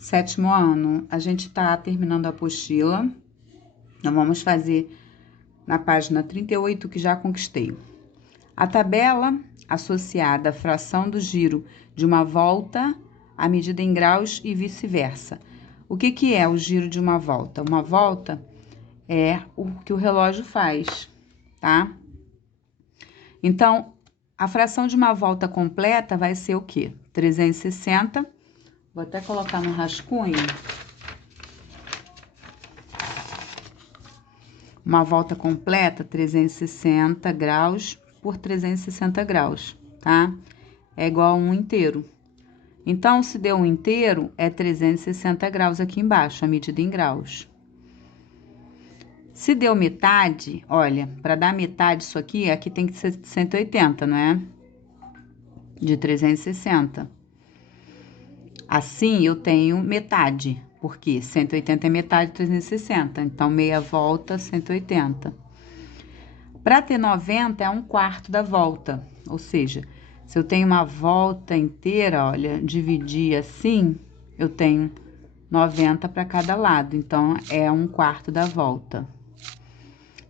7º ano. A gente tá terminando a apostila. Então, vamos fazer na página 38, que já conquistei. A tabela associada à fração do giro de uma volta à medida em graus e vice-versa. O que que é o giro de uma volta? Uma volta é o que o relógio faz, tá? Então, a fração de uma volta completa vai ser o quê? 360. Vou até colocar no rascunho. Uma volta completa, 360 graus por 360 graus, tá? É igual a um inteiro. Então, se deu um inteiro, é 360 graus aqui embaixo, a medida em graus. Se deu metade, olha, para dar metade isso aqui tem que ser 180, não é? De 360. Assim, eu tenho metade, porque 180 é metade de 360, então meia volta, 180. Para ter 90 é um quarto da volta, ou seja, se eu tenho uma volta inteira, olha, dividir assim, eu tenho 90 para cada lado, então é um quarto da volta.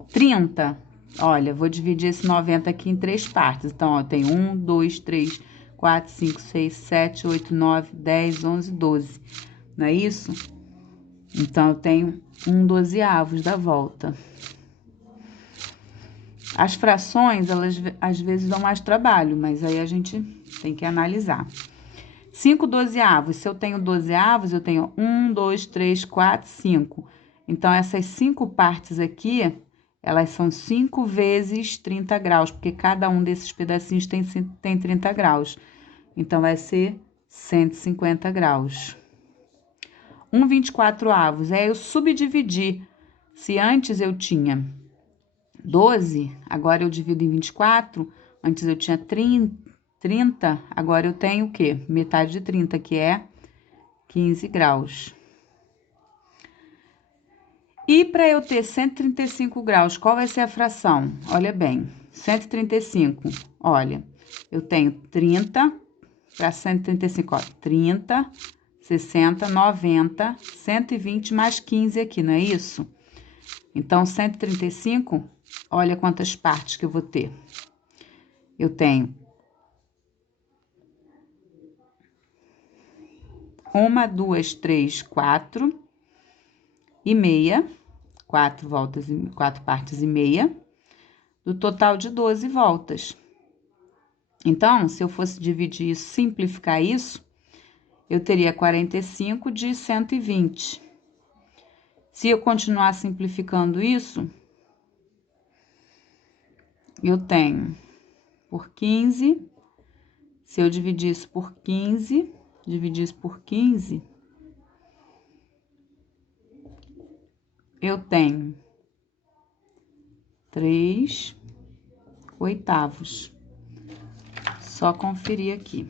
30, olha, vou dividir esse 90 aqui em 3 partes, então, ó, tem 1, 2, 3, 4, 5, 6, 7, 8, 9, 10, 11, 12, não é isso? Então, eu tenho 1/12 da volta. As frações, elas às vezes dão mais trabalho, mas aí a gente tem que analisar. 5/12, se eu tenho 12avos, eu tenho 1, 2, 3, 4, 5. Então, essas 5 partes aqui, elas são 5 vezes 30 graus, porque cada um desses pedacinhos tem 30 graus. Então, vai ser 150 graus. 1/24, eu subdividir. Se antes eu tinha 12, agora eu divido em 24, antes eu tinha 30, agora eu tenho o quê? Metade de 30, que é 15 graus. E para eu ter 135 graus, qual vai ser a fração? Olha bem, 135, olha, eu tenho 30 para 135, ó, 30, 60, 90, 120 mais 15 aqui, não é isso? Então, 135, olha quantas partes que eu vou ter. Eu tenho 1, 2, 3, 4 e meia, 4 voltas, 4 partes e meia, do total de 12 voltas. Então, se eu fosse dividir e simplificar isso, eu teria 45 de 120. Se eu continuar simplificando isso, eu tenho por 15, se eu dividir isso por 15, eu tenho 3/8. Só conferir aqui.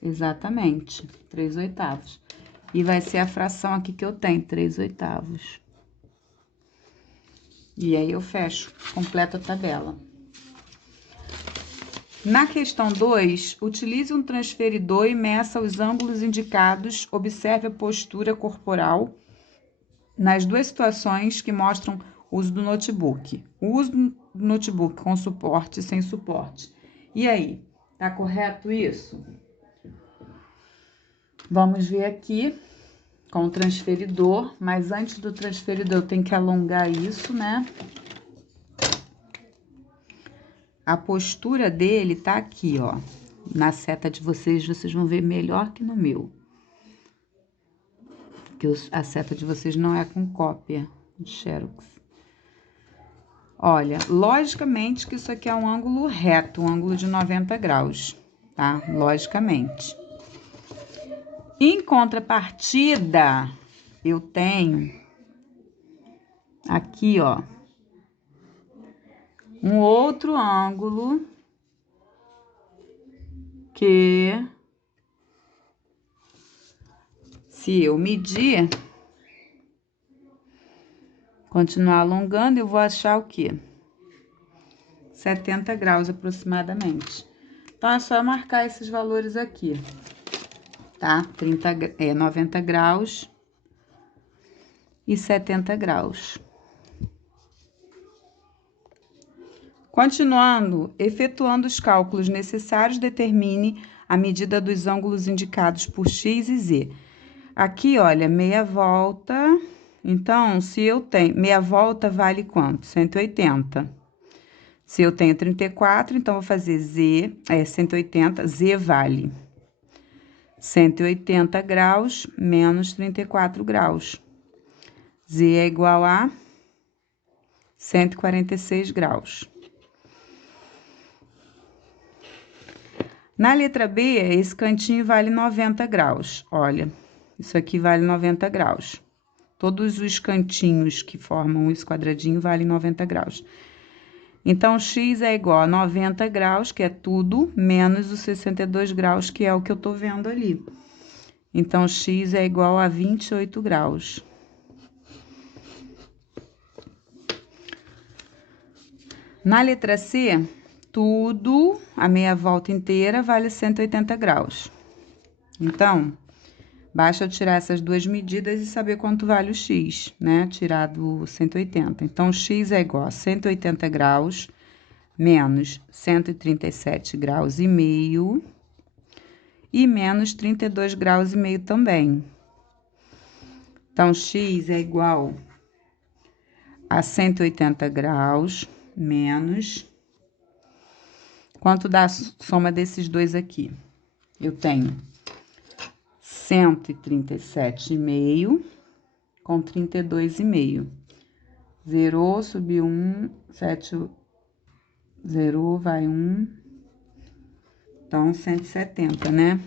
Exatamente, 3/8. E vai ser a fração aqui que eu tenho, 3/8. E aí, eu fecho, completo a tabela. Na questão 2, utilize um transferidor e meça os ângulos indicados, observe a postura corporal nas 2 situações que mostram o uso do notebook. O uso do notebook com suporte e sem suporte. E aí, tá correto isso? Vamos ver aqui com o transferidor, mas antes do transferidor eu tenho que alongar isso, né? A postura dele tá aqui, ó. Na seta de vocês vão ver melhor que no meu. Porque a seta de vocês não é com cópia de Xerox. Olha, logicamente que isso aqui é um ângulo reto, um ângulo de 90 graus, tá? Logicamente. Em contrapartida, eu tenho aqui, ó, um outro ângulo que, se eu medir, continuar alongando, eu vou achar o quê? 70 graus aproximadamente. Então, é só marcar esses valores aqui, tá? 90 graus e 70 graus. Continuando, efetuando os cálculos necessários, determine a medida dos ângulos indicados por x e z. Aqui, olha, meia volta. Então, se eu tenho... Meia volta vale quanto? 180. Se eu tenho 34, então, vou fazer 180. Z vale 180 graus menos 34 graus. Z é igual a 146 graus. Na letra B, esse cantinho vale 90 graus. Olha, isso aqui vale 90 graus. Todos os cantinhos que formam esse quadradinho valem 90 graus. Então, x é igual a 90 graus, que é tudo, menos os 62 graus, que é o que eu tô vendo ali. Então, x é igual a 28 graus. Na letra C, tudo, a meia volta inteira, vale 180 graus. Então, basta eu tirar essas duas medidas e saber quanto vale o x, né? Tirar do 180. Então, x é igual a 180 graus menos 137 graus e meio e menos 32 graus e meio também. Então, x é igual a 180 graus menos... Quanto dá a soma desses dois aqui? Eu tenho 137,5 com 32,5. Zerou, subiu 1, 7, zerou, vai 1. Então, 170, né?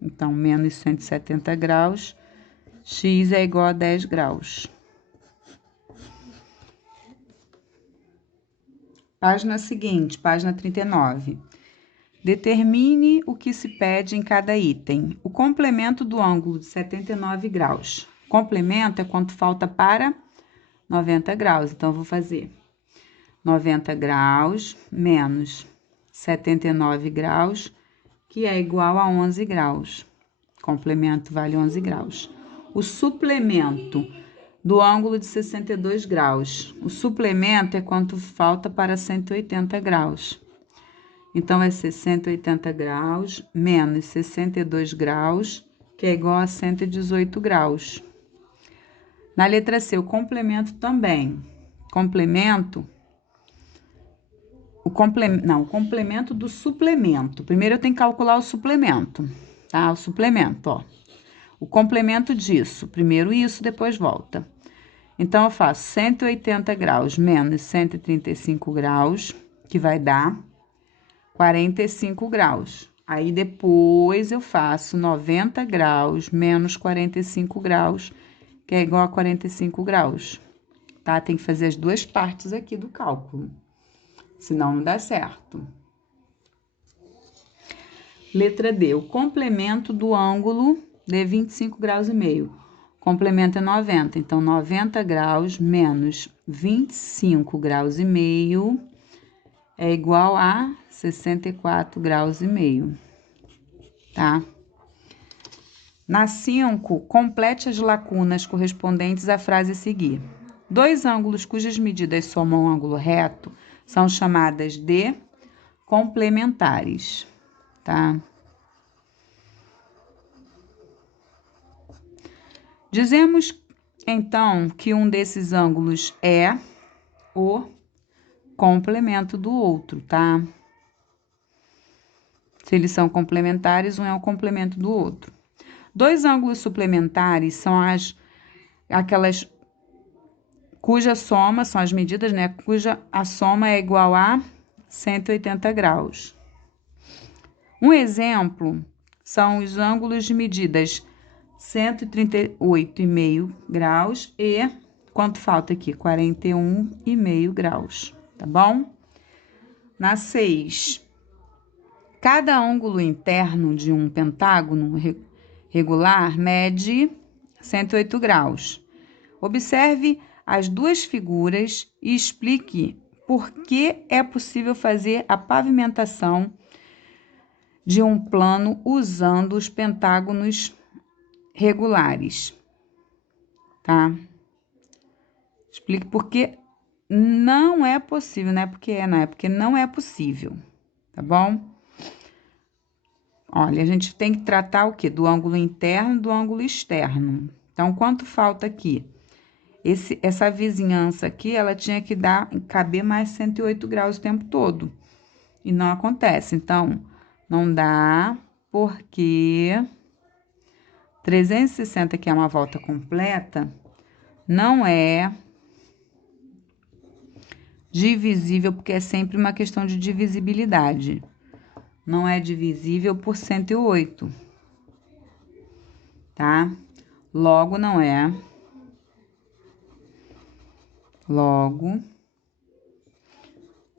Então, menos 170 graus, x é igual a 10 graus. Página seguinte, página 39. Determine o que se pede em cada item. O complemento do ângulo de 79 graus. Complemento é quanto falta para 90 graus. Então, eu vou fazer 90 graus menos 79 graus, que é igual a 11 graus. Complemento vale 11 graus. O suplemento do ângulo de 62 graus. O suplemento é quanto falta para 180 graus. Então, vai ser 180 graus menos 62 graus, que é igual a 118 graus. Na letra C, o complemento também. O complemento do suplemento. Primeiro, eu tenho que calcular o suplemento, tá? O suplemento, ó. O complemento disso. Primeiro isso, depois volta. Então, eu faço 180 graus menos 135 graus, que vai dar 45 graus. Aí, depois, eu faço 90 graus menos 45 graus, que é igual a 45 graus. Tá? Tem que fazer as duas partes aqui do cálculo, senão não dá certo. Letra D, o complemento do ângulo de 25 graus e meio. Complemento é 90, então 90 graus menos 25 graus e meio é igual a 64 graus e meio, tá? Na 5, complete as lacunas correspondentes à frase a seguir. Dois ângulos cujas medidas somam um ângulo reto são chamadas de complementares, tá? Dizemos, então, que um desses ângulos é o complemento do outro, tá? Se eles são complementares, um é o complemento do outro. Dois ângulos suplementares são aquelas cuja soma, são as medidas, né? Cuja a soma é igual a 180 graus. Um exemplo são os ângulos de medidas 138,5 graus e quanto falta aqui? 41,5 graus, tá bom? Na 6, cada ângulo interno de um pentágono regular mede 108 graus. Observe as duas figuras e explique por que é possível fazer a pavimentação de um plano usando os pentágonos regulares, tá? Explique por que não é possível, não é porque é, não é porque não é possível, tá bom? Olha, a gente tem que tratar o quê? Do ângulo interno e do ângulo externo. Então, quanto falta aqui? Essa vizinhança aqui, ela tinha que caber mais 108 graus o tempo todo. E não acontece. Então, não dá, porque 360, que é uma volta completa, não é divisível, porque é sempre uma questão de divisibilidade. Não é divisível por 108, tá? Logo, não é. Logo,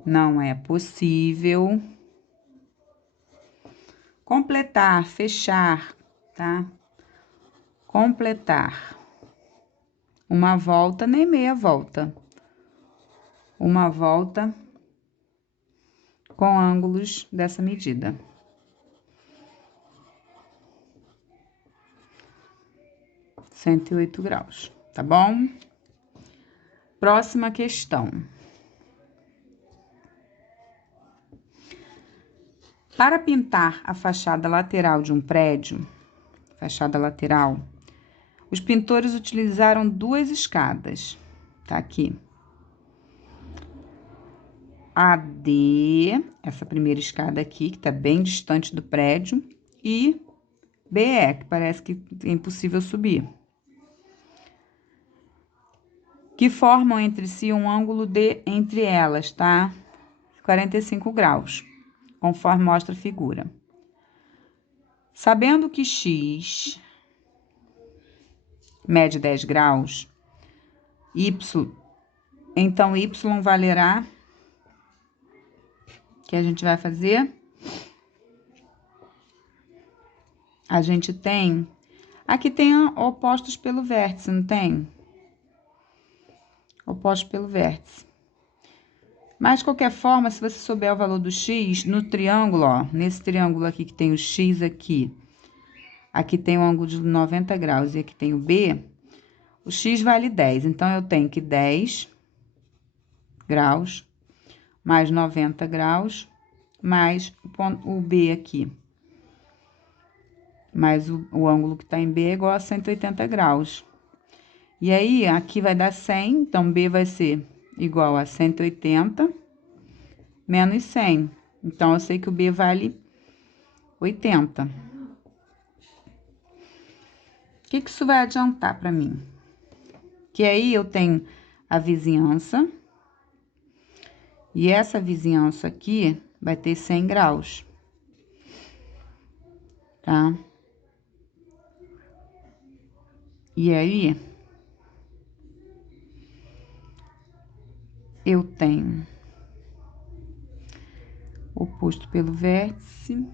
não é possível completar, fechar, tá? Completar uma volta, nem meia volta. Uma volta com ângulos dessa medida. (108 graus), tá bom? Próxima questão. Para pintar a fachada lateral de um prédio, fachada lateral, os pintores utilizaram 2 escadas, tá aqui. A D, essa primeira escada aqui, que tá bem distante do prédio, e BE, que parece que é impossível subir, que formam entre si um ângulo entre elas, tá? 45 graus, conforme mostra a figura. Sabendo que X mede 10 graus, então Y valerá, que a gente vai fazer? A gente tem, aqui tem opostos pelo vértice, não tem? Opostos pelo vértice. Mas, de qualquer forma, se você souber o valor do X, no triângulo, ó, nesse triângulo aqui que tem o X aqui tem um ângulo de 90 graus e aqui tem o B, o X vale 10. Então, eu tenho que 10 graus mais 90 graus mais o B aqui. Mais o ângulo que tá em B é igual a 180 graus. E aí, aqui vai dar 100, então B vai ser igual a 180 menos 100. Então, eu sei que o B vale 80. O que isso vai adiantar para mim? Que aí eu tenho a vizinhança, e essa vizinhança aqui vai ter 100 graus, tá? E aí, eu tenho oposto pelo vértice.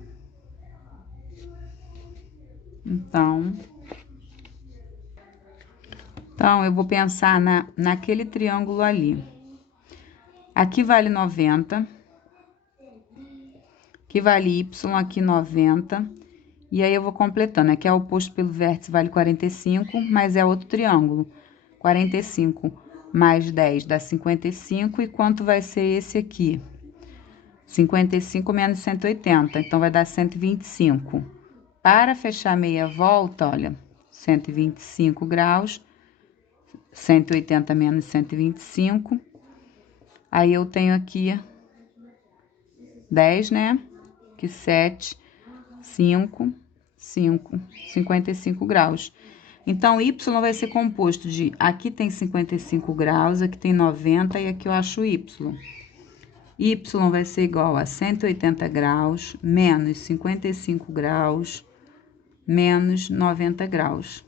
Então, eu vou pensar naquele triângulo ali. Aqui vale 90. Aqui vale Y, aqui 90. E aí, eu vou completando. Aqui é oposto pelo vértice, vale 45, mas é outro triângulo. 45 mais 10 dá 55. E quanto vai ser esse aqui? 55 menos 180, então vai dar 125. Para fechar meia volta, olha, 125 graus, 180 menos 125. Aí, eu tenho aqui 10, né? Que 7, 5, 55 graus. Então, Y vai ser composto de, aqui tem 55 graus, aqui tem 90 e aqui eu acho Y. Y vai ser igual a 180 graus, menos 55 graus, menos 90 graus.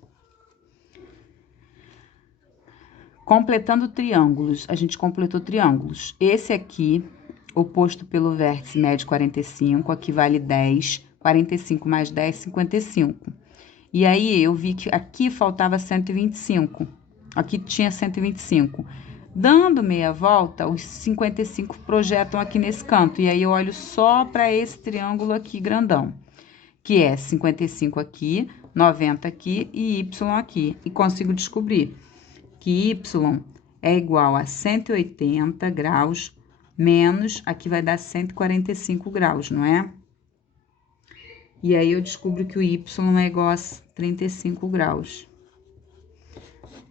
Completando triângulos, a gente completou triângulos. Esse aqui, oposto pelo vértice, mede 45, aqui vale 10, 45 mais 10, 55. E aí, eu vi que aqui faltava 125, aqui tinha 125. Dando meia volta, os 55 projetam aqui nesse canto. E aí, eu olho só para esse triângulo aqui grandão, que é 55 aqui, 90 aqui e Y aqui. E consigo descobrir que Y é igual a 180 graus menos, aqui vai dar 145 graus, não é? E aí, eu descubro que o Y é igual a 35 graus.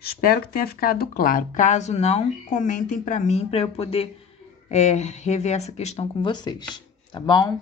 Espero que tenha ficado claro. Caso não, comentem para mim, para eu poder rever essa questão com vocês, tá bom?